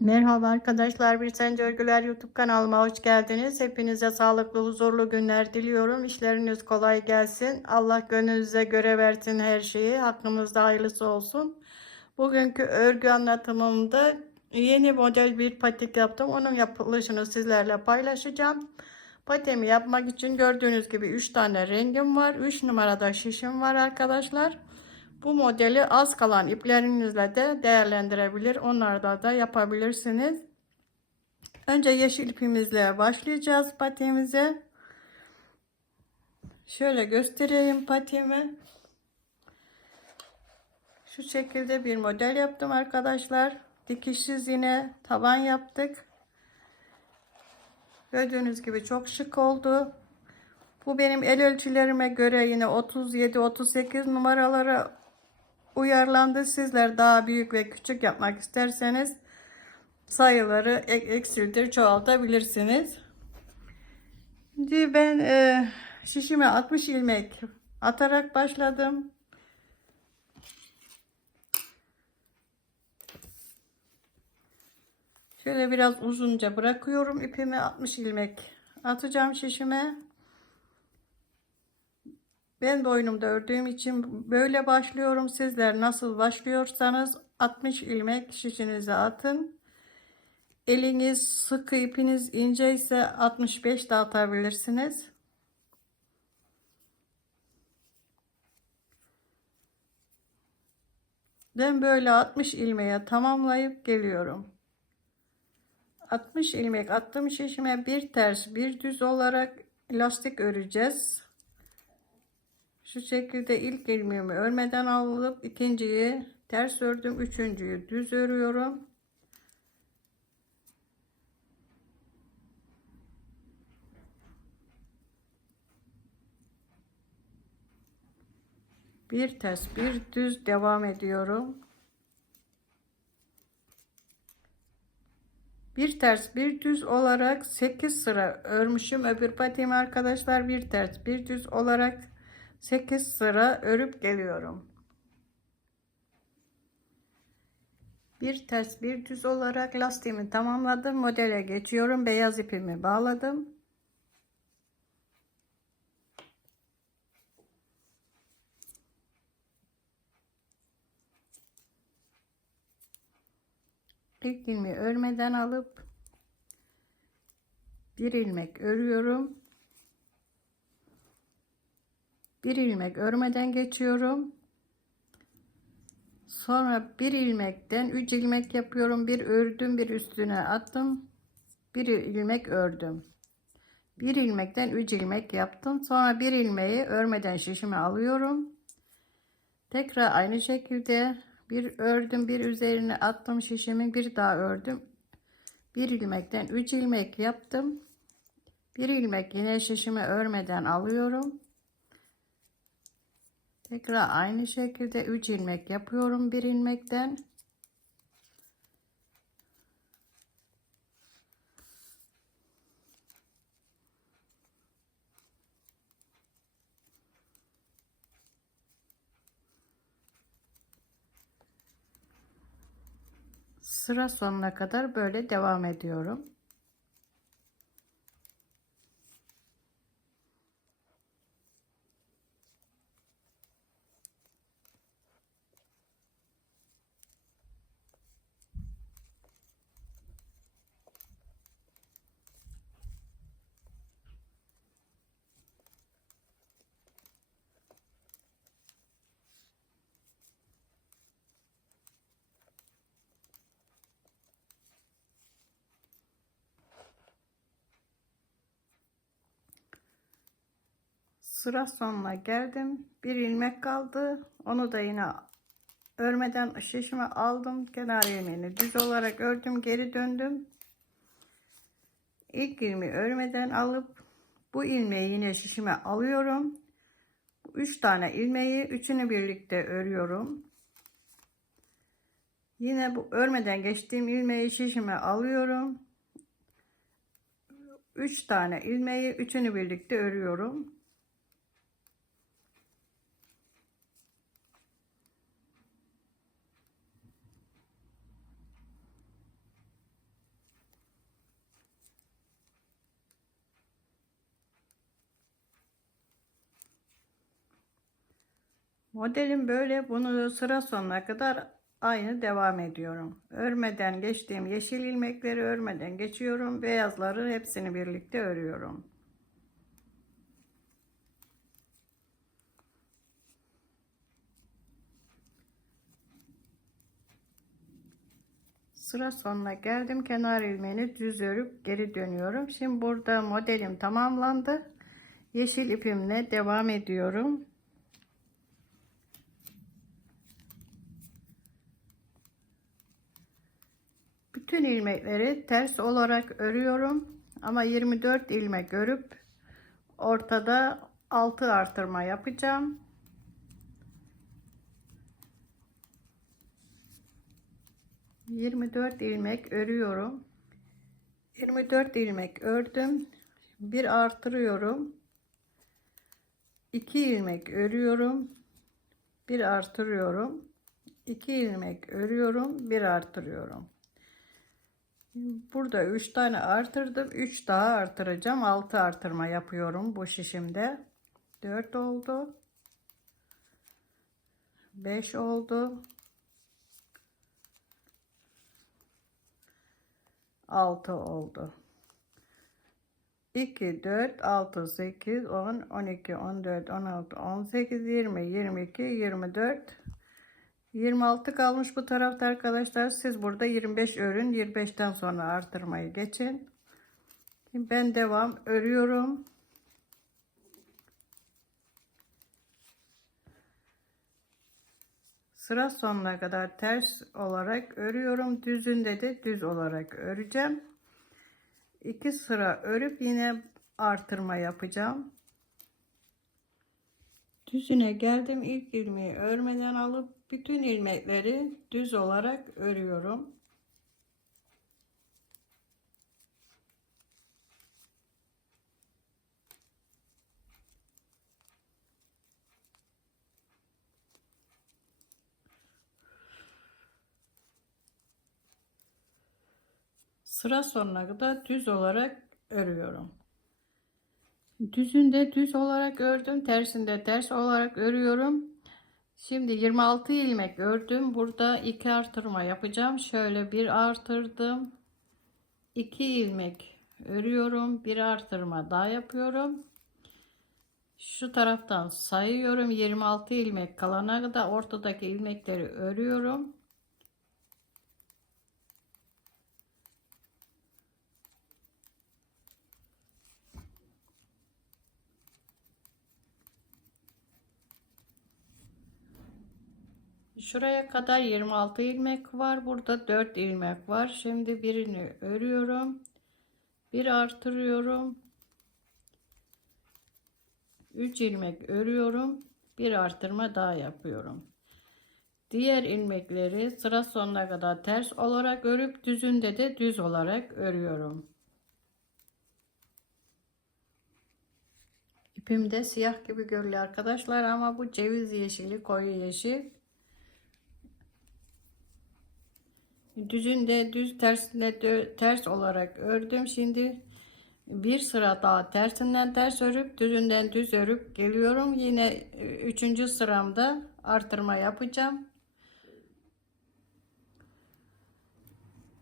Merhaba arkadaşlar, Bir Sence Örgüler YouTube kanalıma hoş geldiniz. Hepinize sağlıklı, huzurlu günler diliyorum. İşleriniz kolay gelsin. Allah gönlünüze göre versin her şeyi. Hakkımızda hayırlısı olsun. Bugünkü örgü anlatımımda yeni model bir patik yaptım. Onun yapılışını sizlerle paylaşacağım. Patemi yapmak için gördüğünüz gibi 3 tane rengim var. 3 numarada şişim var arkadaşlar. Bu modeli az kalan iplerinizle de değerlendirebilir. Onlarda da yapabilirsiniz. Önce yeşil ipimizle başlayacağız patiğimize. Şöyle göstereyim patiğimi. Şu şekilde bir model yaptım arkadaşlar. Dikişsiz yine taban yaptık. Gördüğünüz gibi çok şık oldu. Bu benim el ölçülerime göre yine 37-38 numaralara uyarlandı. Sizler daha büyük ve küçük yapmak isterseniz sayıları ek eksiltir çoğaltabilirsiniz. Şimdi ben e, şişime 60 ilmek atarak başladım. Şöyle biraz uzunca bırakıyorum ipimi 60 ilmek atacağım şişime. Ben boynumda ördüğüm için böyle başlıyorum. Sizler nasıl başlıyorsanız 60 ilmek şişinize atın. Eliniz sıkı ipiniz ince ise 65 de atabilirsiniz. Ben böyle 60 ilmeğe tamamlayıp geliyorum. 60 ilmek attım şişime bir ters bir düz olarak lastik öreceğiz. Şu şekilde ilk ilmeğimi örmeden alıp ikinciyi ters ördüm. Üçüncüyü düz örüyorum. Bir ters bir düz devam ediyorum. Bir ters bir düz olarak 8 sıra örmüşüm. Öbür patiğimi arkadaşlar bir ters bir düz olarak 8 sıra örüp geliyorum. Bir ters bir düz olarak lastiğimi tamamladım. Modele geçiyorum. Beyaz ipimi bağladım. İlk ilmeği örmeden alıp bir ilmek örüyorum. Bir ilmek örmeden geçiyorum. Sonra bir ilmekten 3 ilmek yapıyorum. Bir ördüm, bir üstüne attım. Bir ilmek ördüm. Bir ilmekten 3 ilmek yaptım. Sonra bir ilmeği örmeden şişime alıyorum. Tekrar aynı şekilde bir ördüm, bir üzerine attım şişimi, bir daha ördüm. Bir ilmekten 3 ilmek yaptım. Bir ilmek yine şişimi örmeden alıyorum. Tekrar aynı şekilde 3 ilmek yapıyorum bir ilmekten. Sıra sonuna kadar böyle devam ediyorum. Sıra sonuna geldim. Bir ilmek kaldı. Onu da yine örmeden şişime aldım. Kenar ilmeğini düz olarak ördüm geri döndüm. İlk ilmeği örmeden alıp bu ilmeği yine şişime alıyorum. 3 tane ilmeği üçünü birlikte örüyorum. Yine bu örmeden geçtiğim ilmeği şişime alıyorum. 3 tane ilmeği üçünü birlikte örüyorum Modelim böyle. Bunu sıra sonuna kadar aynı devam ediyorum. Örmeden geçtiğim yeşil ilmekleri örmeden geçiyorum. Beyazları hepsini birlikte örüyorum. Sıra sonuna geldim. Kenar ilmeğini düz örüp geri dönüyorum. Şimdi burada modelim tamamlandı. Yeşil ipimle devam ediyorum. Bütün ilmekleri ters olarak örüyorum. Ama 24 ilmek örüp ortada 6 artırma yapacağım. Yirmi dört ilmek örüyorum. 24 ilmek ördüm. Bir artırıyorum. 2 ilmek örüyorum. Bir artırıyorum. 2 ilmek örüyorum. Bir artırıyorum. Burada 3 tane artırdım. 3 daha artıracağım. 6 artırma yapıyorum bu şişimde. 4 oldu. 5 oldu. 6 oldu. 2, 4, 6, 8, 10, 12, 14, 16, 18, 20, 22, 24, 26 kalmış bu tarafta arkadaşlar. Siz burada 25 örün. 25'ten sonra artırmayı geçin. Ben devam örüyorum. Sıra sonuna kadar ters olarak örüyorum. Düzünde de düz olarak öreceğim. İki sıra örüp yine artırma yapacağım. Düzüne geldim. İlk ilmeği örmeden alıp bütün ilmekleri düz olarak örüyorum. Sıra sonuna kadar düz olarak örüyorum. Düzünde düz olarak ördüm. Tersinde ters olarak örüyorum. Şimdi 26 ilmek ördüm. Burada 2 artırma yapacağım. Şöyle bir artırdım. 2 ilmek örüyorum. Bir artırma daha yapıyorum. Şu taraftan sayıyorum. 26 ilmek kalana kadar ortadaki ilmekleri örüyorum. Şuraya kadar 26 ilmek var. Burada 4 ilmek var. Şimdi birini örüyorum. Bir artırıyorum. 3 ilmek örüyorum. Bir artırma daha yapıyorum. Diğer ilmekleri sıra sonuna kadar ters olarak örüp düzünde de düz olarak örüyorum. İpim de siyah gibi görünüyor arkadaşlar ama bu ceviz yeşili koyu yeşil. Düzünde düz tersinde de ters olarak ördüm. Şimdi bir sıra daha tersinden ters örüp düzünden düz örüp geliyorum. Yine üçüncü sıramda artırma yapacağım.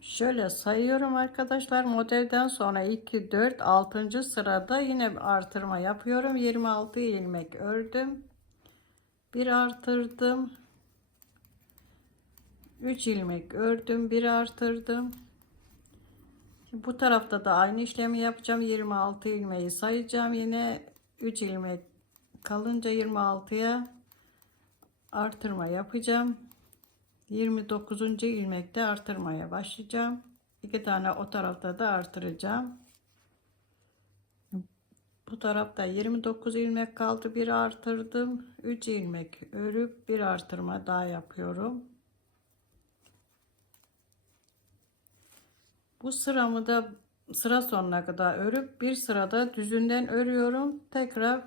Şöyle sayıyorum arkadaşlar. Modelden sonra 2, 4, 6. sırada yine artırma yapıyorum. 26 ilmek ördüm. Bir artırdım. 3 ilmek ördüm. Bir artırdım. Bu tarafta da aynı işlemi yapacağım. 26 ilmeği sayacağım. Yine 3 ilmek kalınca 26'ya artırma yapacağım. 29. ilmekte artırmaya başlayacağım. İki tane o tarafta da artıracağım. Bu tarafta 29 ilmek kaldı. Bir artırdım. 3 ilmek örüp bir artırma daha yapıyorum. Bu sıramı da sıra sonuna kadar örüp bir sırada düzünden örüyorum. Tekrar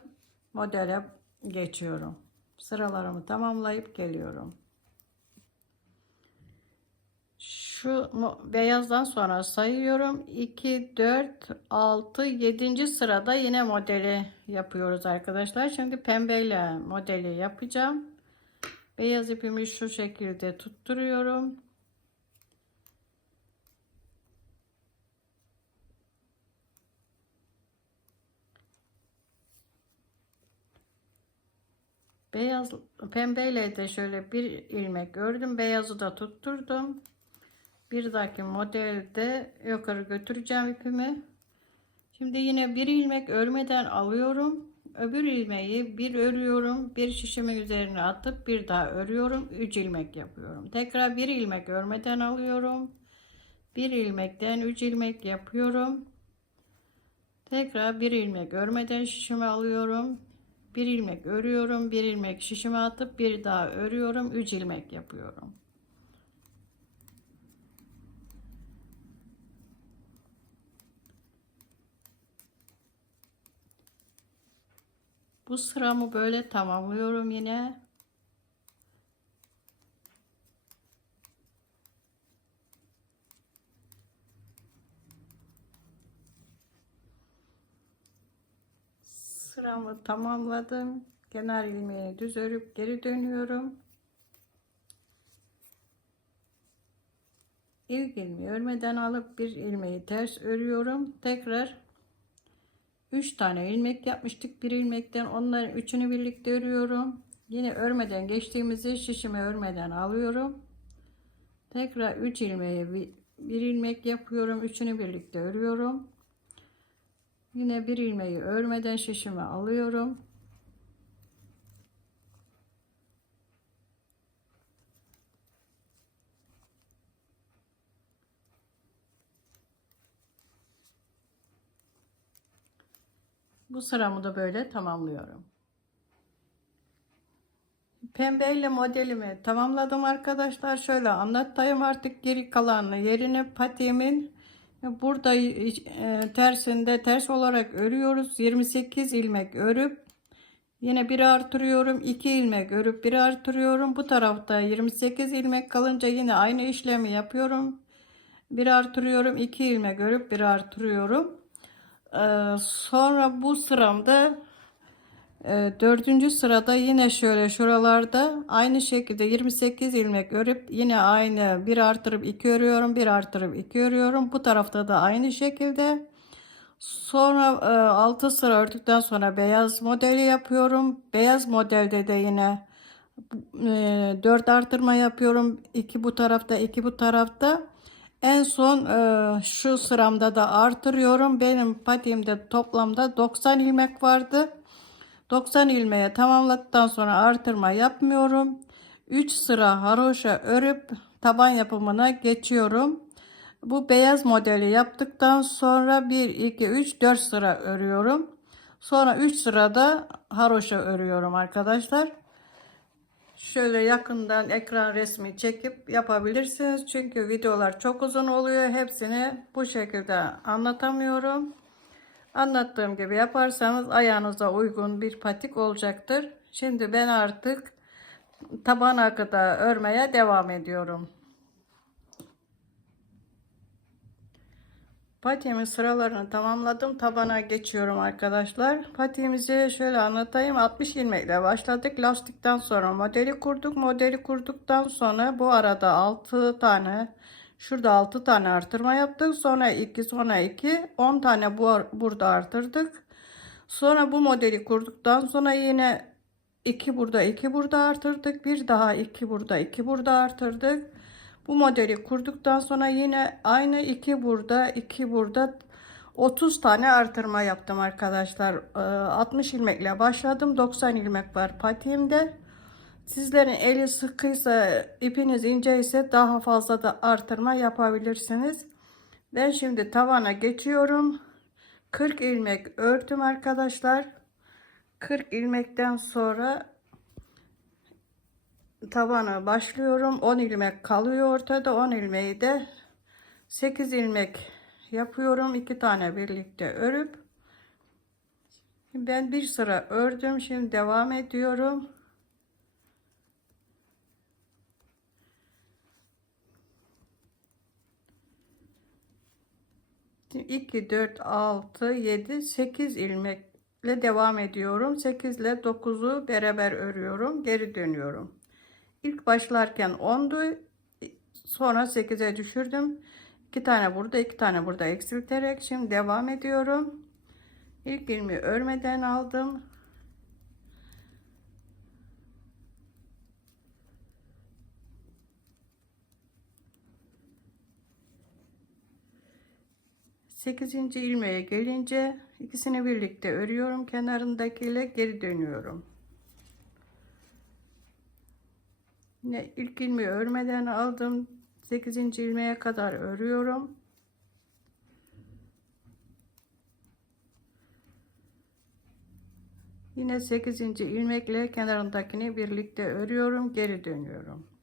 modele geçiyorum. Sıralarımı tamamlayıp geliyorum. Şu beyazdan sonra sayıyorum. 2, 4, 6, 7. sırada yine modeli yapıyoruz arkadaşlar. Şimdi pembeyle modeli yapacağım. Beyaz ipimi şu şekilde tutturuyorum. Beyaz pembeyle de şöyle bir ilmek ördüm. Beyazı da tutturdum. Bir dahaki modelde yukarı götüreceğim ipimi. Şimdi yine bir ilmek örmeden alıyorum. Öbür ilmeği bir örüyorum. Bir şişimin üzerine atıp bir daha örüyorum. 3 ilmek yapıyorum. Tekrar bir ilmek örmeden alıyorum. Bir ilmekten 3 ilmek yapıyorum. Tekrar bir ilmek örmeden şişime alıyorum. Bir ilmek örüyorum. Bir ilmek şişime atıp bir daha örüyorum. 3 ilmek yapıyorum. Bu sıramı böyle tamamlıyorum yine. Sıramı tamamladım. Kenar ilmeği düz örüp geri dönüyorum. İlk ilmeği örmeden alıp bir ilmeği ters örüyorum. Tekrar 3 tane ilmek yapmıştık. Bir ilmekten onların üçünü birlikte örüyorum. Yine örmeden geçtiğimizi şişime örmeden alıyorum. Tekrar 3 ilmeği bir ilmek yapıyorum. Üçünü birlikte örüyorum. Yine bir ilmeği örmeden şişime alıyorum. Bu sıramı da böyle tamamlıyorum. Pembeyle modelimi tamamladım arkadaşlar. Şöyle anlatayım artık geri kalanını. Yerine patiğimin burada e, tersinde ters olarak örüyoruz. 28 ilmek örüp yine bir artırıyorum. 2 ilmek örüp bir artırıyorum. Bu tarafta 28 ilmek kalınca yine aynı işlemi yapıyorum. Bir artırıyorum. 2 ilmek örüp bir artırıyorum. Ee, sonra bu sıramda e, dördüncü sırada yine şöyle şuralarda aynı şekilde 28 ilmek örüp yine aynı bir artırıp iki örüyorum bir artırıp iki örüyorum. Bu tarafta da aynı şekilde. Sonra e, 6 sıra ördükten sonra beyaz modeli yapıyorum. Beyaz modelde de yine e, 4 artırma yapıyorum. İki bu tarafta iki bu tarafta. En son e, şu sıramda da artırıyorum. Benim patiğimde toplamda 90 ilmek vardı. 90 ilmeğe tamamladıktan sonra artırma yapmıyorum. 3 sıra haroşa örüp taban yapımına geçiyorum. Bu beyaz modeli yaptıktan sonra 1 2 3 4 sıra örüyorum. Sonra 3 sırada haroşa örüyorum arkadaşlar. Şöyle yakından ekran resmi çekip yapabilirsiniz. Çünkü videolar çok uzun oluyor. Hepsini bu şekilde anlatamıyorum. Anlattığım gibi yaparsanız ayağınıza uygun bir patik olacaktır. Şimdi ben artık tabana kadar örmeye devam ediyorum. Patiğimin sıralarını tamamladım. Tabana geçiyorum arkadaşlar. Patiğimizi şöyle anlatayım. 60 ilmekle başladık. Lastikten sonra modeli kurduk. Modeli kurduktan sonra bu arada 6 tane şurada 6 tane artırma yaptık. Sonra 2 sonra 2 10 tane bu burada artırdık. Sonra bu modeli kurduktan sonra yine 2 burada 2 burada artırdık. Bir daha 2 burada 2 burada artırdık. Bu modeli kurduktan sonra yine aynı iki burada iki burada 30 tane artırma yaptım arkadaşlar. 60 ee, ilmekle başladım. 90 ilmek var patiğimde. Sizlerin eli sıkıysa ipiniz ince ise daha fazla da artırma yapabilirsiniz. Ben şimdi tavana geçiyorum. 40 ilmek ördüm arkadaşlar. 40 ilmekten sonra tabana başlıyorum. 10 ilmek kalıyor ortada. 10 ilmeği de 8 ilmek yapıyorum. 2 tane birlikte örüp ben bir sıra ördüm. Şimdi devam ediyorum. 2 4 6 7 8 ilmekle devam ediyorum. 8 ile 9'u beraber örüyorum. Geri dönüyorum. İlk başlarken 10'du. Sonra 8'e düşürdüm. 2 tane burada, 2 tane burada eksilterek şimdi devam ediyorum. İlk ilmi örmeden aldım. Sekizinci ilmeğe gelince ikisini birlikte örüyorum. Kenarındakiyle geri dönüyorum. Yine ilk ilmeği örmeden aldım. 8. ilmeğe kadar örüyorum. Yine 8. ilmekle kenarındakini birlikte örüyorum, geri dönüyorum.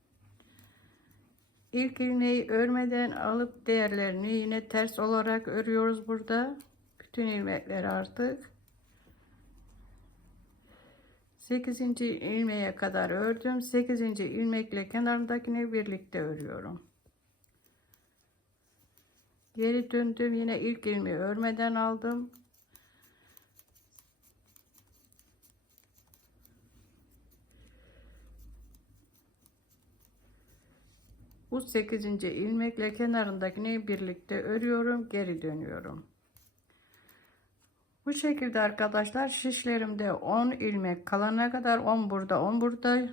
İlk ilmeği örmeden alıp diğerlerini yine ters olarak örüyoruz burada. Bütün ilmekleri artık 8. ilmeğe kadar ördüm. 8. ilmekle kenarındakini birlikte örüyorum. Geri döndüm. Yine ilk ilmeği örmeden aldım. Bu 8. ilmekle kenarındakini birlikte örüyorum. Geri dönüyorum. Bu şekilde arkadaşlar şişlerimde 10 ilmek kalana kadar 10 burada 10 burada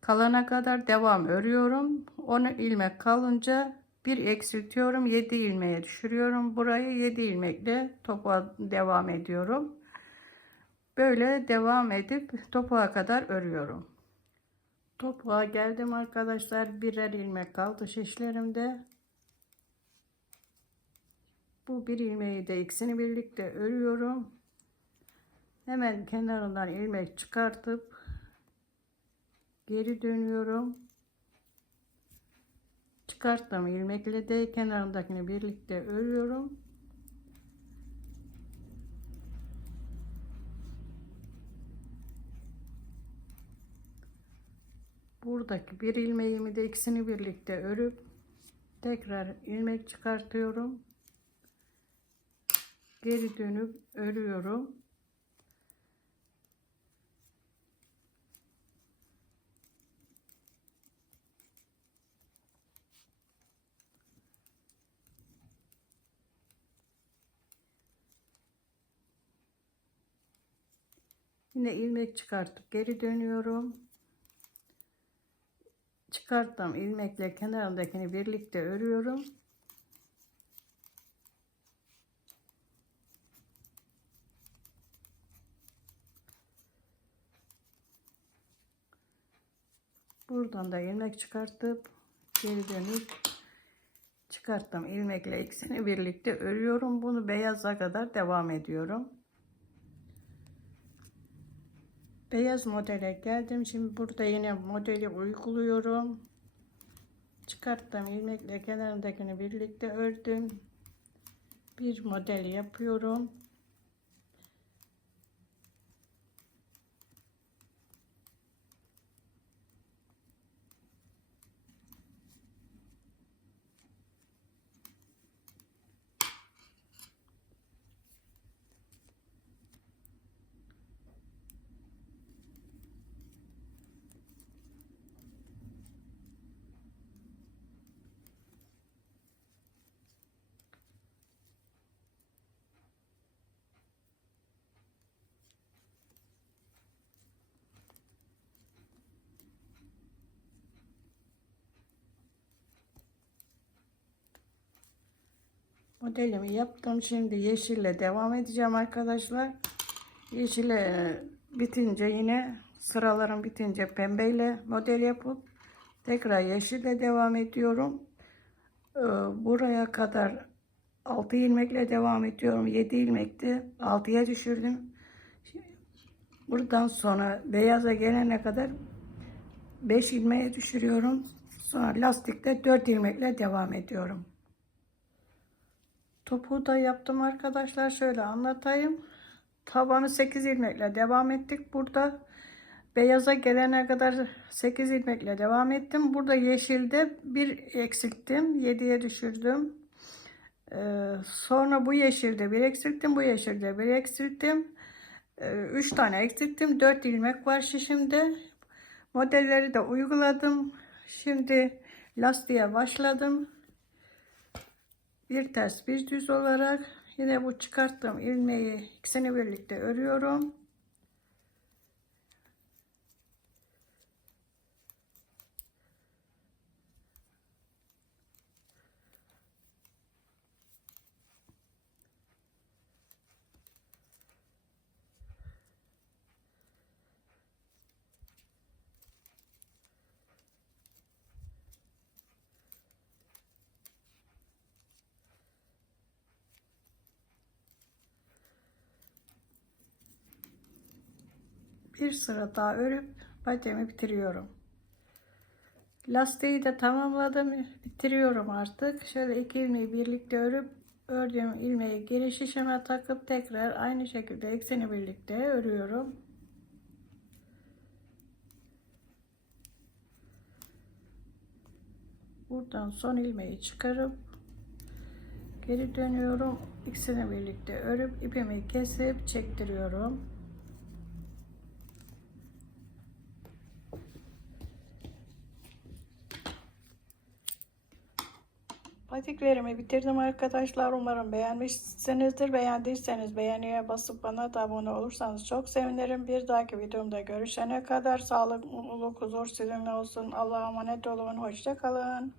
kalana kadar devam örüyorum. 10 ilmek kalınca bir eksiltiyorum 7 ilmeğe düşürüyorum. Burayı 7 ilmekle topuğa devam ediyorum. Böyle devam edip topuğa kadar örüyorum. Topuğa geldim arkadaşlar. Birer ilmek kaldı şişlerimde. Bu bir ilmeği de ikisini birlikte örüyorum. Hemen kenarından ilmek çıkartıp geri dönüyorum. Çıkarttım ilmekle de kenarındakini birlikte örüyorum. Buradaki bir ilmeğimi de ikisini birlikte örüp tekrar ilmek çıkartıyorum geri dönüp örüyorum. Yine ilmek çıkartıp geri dönüyorum. Çıkarttım ilmekle kenarındakini birlikte örüyorum. Buradan da ilmek çıkartıp geri dönüp çıkarttım ilmekle ikisini birlikte örüyorum. Bunu beyaza kadar devam ediyorum. Beyaz modele geldim. Şimdi burada yine modeli uyguluyorum. Çıkarttım ilmekle kenarındakini birlikte ördüm. Bir model yapıyorum. Modelimi yaptım. Şimdi yeşille devam edeceğim arkadaşlar. Yeşile bitince yine sıralarım bitince pembeyle model yapıp tekrar yeşille devam ediyorum. Ee, Buraya kadar 6 ilmekle devam ediyorum. 7 ilmekti. 6'ya düşürdüm. Buradan sonra beyaza gelene kadar 5 ilmeğe düşürüyorum. Sonra lastikte 4 ilmekle devam ediyorum. Topuğu da yaptım arkadaşlar. Şöyle anlatayım. Tabanı 8 ilmekle devam ettik. Burada beyaza gelene kadar 8 ilmekle devam ettim. Burada yeşilde bir eksilttim. 7'ye düşürdüm. Ee, sonra bu yeşilde bir eksilttim. Bu yeşilde bir eksilttim. 3 tane eksilttim. 4 ilmek var şişimde. Modelleri de uyguladım. Şimdi lastiğe başladım. Bir ters bir düz olarak yine bu çıkarttığım ilmeği ikisini birlikte örüyorum. Bir sıra daha örüp bademi bitiriyorum. Lastiği de tamamladım. Bitiriyorum artık. Şöyle iki ilmeği birlikte örüp ördüğüm ilmeği geri şişeme takıp tekrar aynı şekilde ekseni birlikte örüyorum. Buradan son ilmeği çıkarıp geri dönüyorum. İkisini birlikte örüp ipimi kesip çektiriyorum. Patiklerimi bitirdim arkadaşlar. Umarım beğenmişsinizdir. Beğendiyseniz beğeniye basıp bana da abone olursanız çok sevinirim. Bir dahaki videomda görüşene kadar sağlık, mutluluk, huzur sizinle olsun. Allah'a emanet olun. Hoşça kalın.